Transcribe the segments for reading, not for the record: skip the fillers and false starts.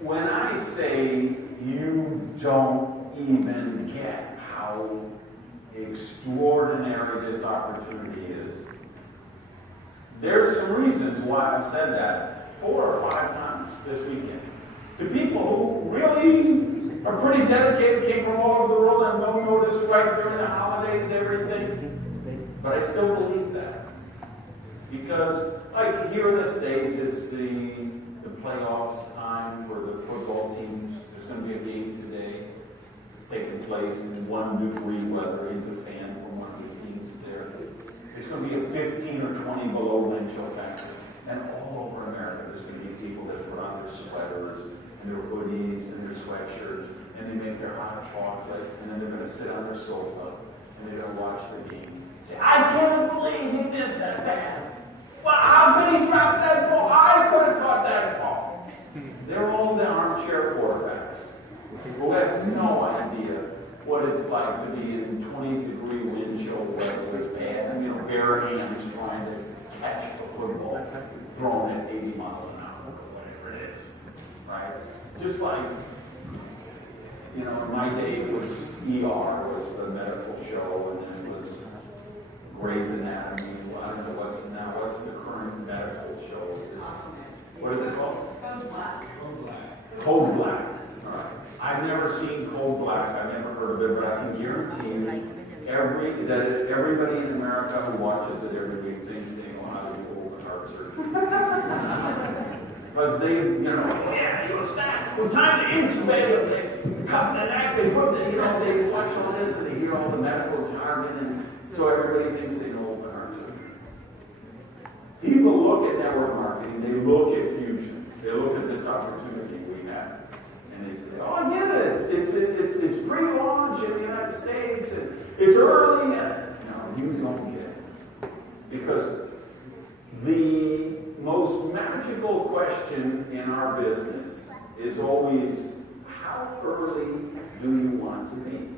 when I say you don't even get how extraordinary this opportunity is, there's some reasons why I've said that 4 or 5 times this weekend. To people who really are pretty dedicated, came from all over the world and don't notice right during the holidays, everything. But I still believe that. Because, like here in the States, it's the playoffs time for the football teams. There's going to be a game today. It's taking place in 1 degree weather. He's a fan from one of the teams there. It's going to be a 15 or 20 below wind chill factor. And all over America, there's going to be people that put on their sweaters and their hoodies and their sweatshirts, and they make their hot chocolate, and then they're going to sit on their sofa, and they're going to watch the game. Say, I can't believe he missed that pass. Well, how could he drop that ball? I could have caught that ball. They're all the armchair quarterbacks who have no idea what it's like to be in 20-degree wind chill weather with bad, bare hands trying to catch a football thrown at 80 miles an hour, or whatever it is, right? Just like, in my day it was ER, was the medical show, and then it was Grey's Anatomy. I don't know what's the current medical show. What is it called? Code Black. Code Black. All right. I've never seen Code Black. I've never heard of it, but I can guarantee you everybody in America who watches it every week thinks they know how to do open heart surgery. Because it was that. Well, time to intubate them. They cut the neck. They put they watch all this and they hear all the medical jargon, and so everybody thinks they know open heart surgery. People look at network marketing. They look at fusion. They look at this opportunity we have, and they say, "Oh, I get it. It's pre-launch in the United States, and it's early." And no, you don't get it, because the most magical question in our business is always, how early do you want to be?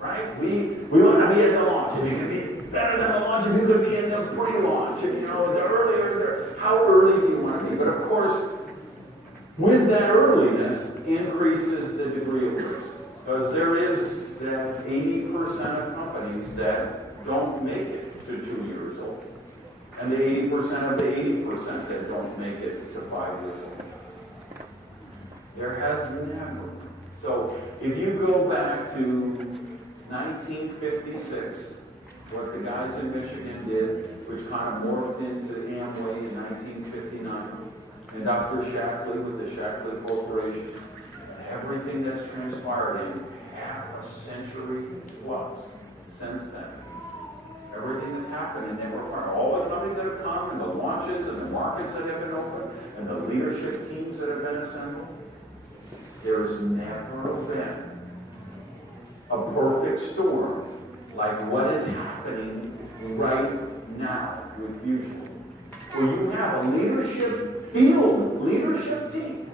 Right? We want to be at the launch. If you can be better than the launch, if you could be in the pre-launch, the earlier, how early do you want to be? But of course, with that earliness increases the degree of risk. Because there is that 80% of companies that don't make it to 2 years old. And the 80% of the 80% that don't make it to 5 years old. There has never. So if you go back to 1956, what the guys in Michigan did, which kind of morphed into Amway in 1959, and Dr. Shackley with the Shackley Corporation, and everything that's transpired in half a century plus since then. Everything that's happened, and they were all the companies that have come, and the launches, and the markets that have been opened, and the leadership teams that have been assembled. There's never been a perfect storm like what is happening right now with Fusion, where you have a field leadership team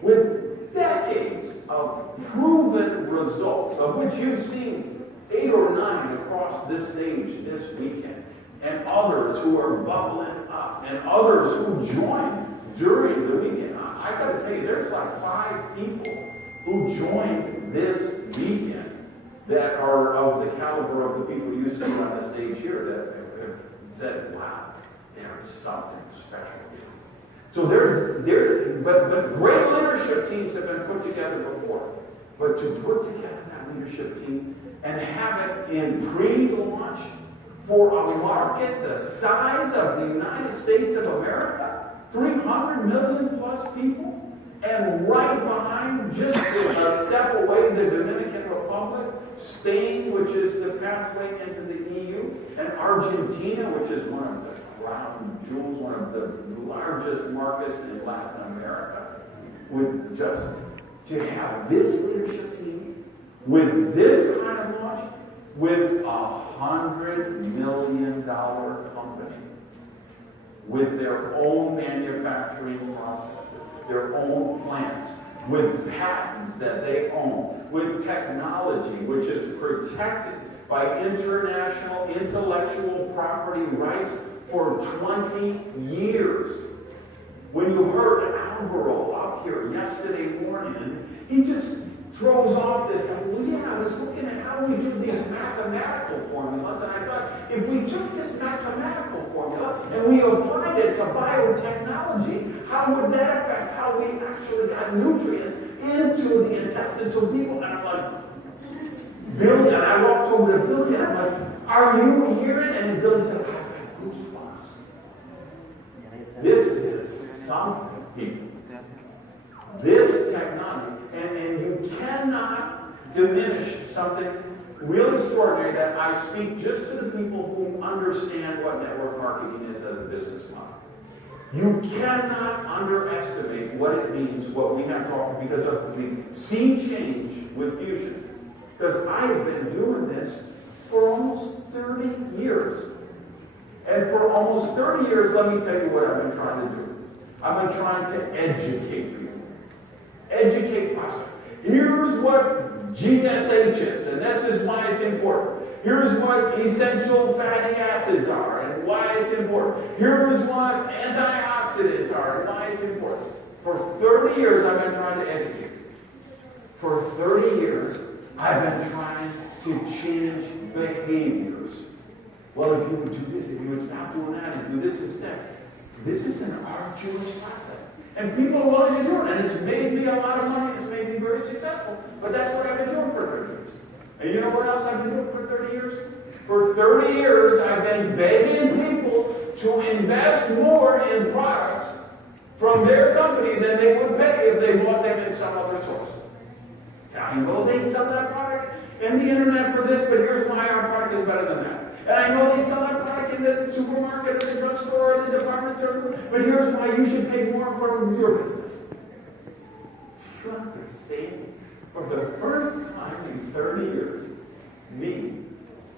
with decades of proven results, of which you've seen 8 or 9 across this stage this weekend, and others who are bubbling up, and others who joined during the weekend. I got to tell you, there's like 5 people who joined this weekend that are of the caliber of the people you see on the stage here that have said, wow, there's something special here. So but great leadership teams have been put together before. But to put together that leadership team and have it in pre-launch for a market the size of the United States of America, 300 million plus people, and right behind, just a step away, the Dominican Republic, Spain, which is the pathway into the EU, and Argentina, which is one of the crown jewels, one of the largest markets in Latin America, with just to have this leadership team with this kind of launch, with $100 million company, with their own manufacturing processes, their own plants, with patents that they own, with technology which is protected by international intellectual property rights for 20 years. When you heard Alvaro up here yesterday morning, and he just throws off this, well, yeah, I was looking at how we do these mathematical formulas, and I thought, if we took this mathematical formula and we applied it to biotechnology, how would that affect how we actually got nutrients into the intestines of people? And I'm like, Billy, and I walked over to Billy, and I'm like, are you hearing? And Billy said, I've got goosebumps. This is something, people. This technology, and you cannot diminish something really extraordinary that I speak just to the people who understand what network marketing is as a business model. You cannot underestimate what it means, what we have talked, because of the sea change with fusion. Because I have been doing this for almost 30 years. And for almost 30 years, let me tell you what I've been trying to do. I've been trying to educate people. Educate prospects. Here's what GSH is, and this is why it's important. Here's what essential fatty acids are, and why it's important. Here's what antioxidants are, and why it's important. For 30 years, I've been trying to educate. For 30 years, I've been trying to change behaviors. Well, if you would do this, if you would stop doing that and do this instead. This is an arduous process. And people are willing to do it. And it's made me a lot of money. It's made me very successful. But that's what I've been doing for 30 years. And you know what else I've been doing for 30 years? For 30 years, I've been begging people to invest more in products from their company than they would pay if they bought them in some other source. So I know they sell that product in the internet for this, but here's why our product is better than that. And I know they sell that product in the supermarket, or the drugstore, or the department store, but here's why you should pay more for your business. Do you understand? For the first time in 30 years, me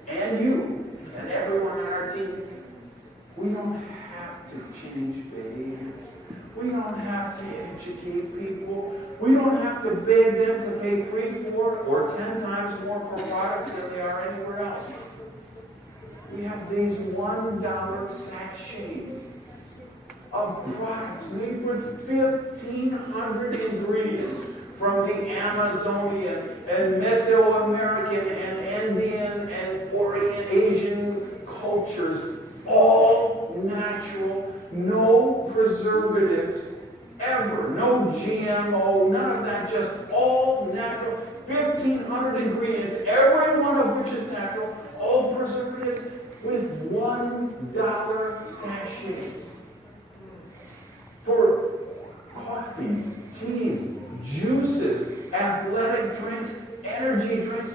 and you and everyone on our team, we don't have to change behaviors. We don't have to educate people. We don't have to beg them to pay 3, 4, or 10 times more for products than they are anywhere else. We have these $1 sachets of products made with 1,500 ingredients from the Amazonian and Mesoamerican and Indian and Orient Asian cultures, all natural, no preservatives ever, no GMO, none of that, just all natural, 1,500 ingredients, every one of which is natural, all preservatives, with $1 sachets. For coffees, teas, juices, athletic drinks, energy drinks,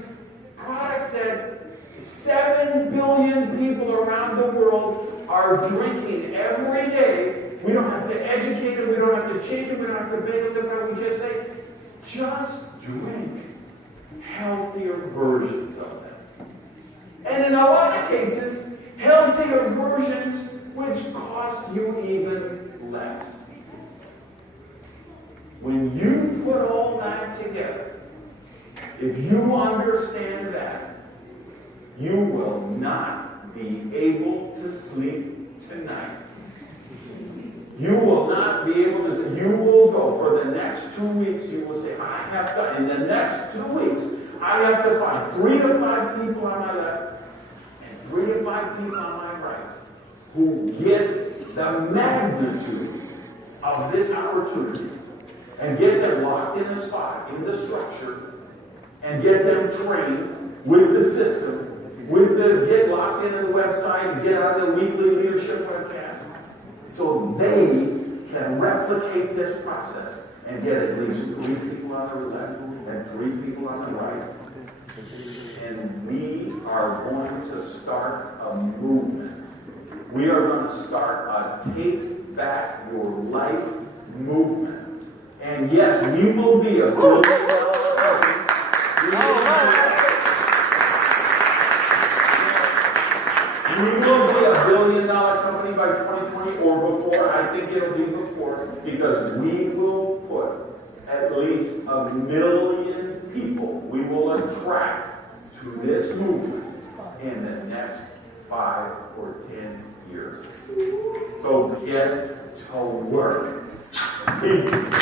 products that 7 billion people around the world are drinking every day. We don't have to educate them, we don't have to change them, we don't have to beg them, we just say, just drink healthier versions of them. And in a lot of cases, healthier versions which cost you even less. When you put all that together, if you understand that, you will not be able to sleep tonight. You will not be able to, you will go for the next 2 weeks, you will say, I have to, in the next 2 weeks, I have to find 3 to 5 people on my left and 3 to 5 people on my right who get the magnitude of this opportunity and get them locked in a spot, in the structure, and get them trained with the system, get locked into the website, and get on the weekly leadership webcast, so they can replicate this process and get at least 3 people on the left and 3 people on the right. And we are going to start a movement. We are going to start a Take Back Your Life movement. And yes, we will be a billion-dollar company. We will be a billion-dollar company by 2020 or before. I think it'll be before, because we will put at least 1 million people we will attract to this movement in the next 5 or 10 years. So get to work. Isso.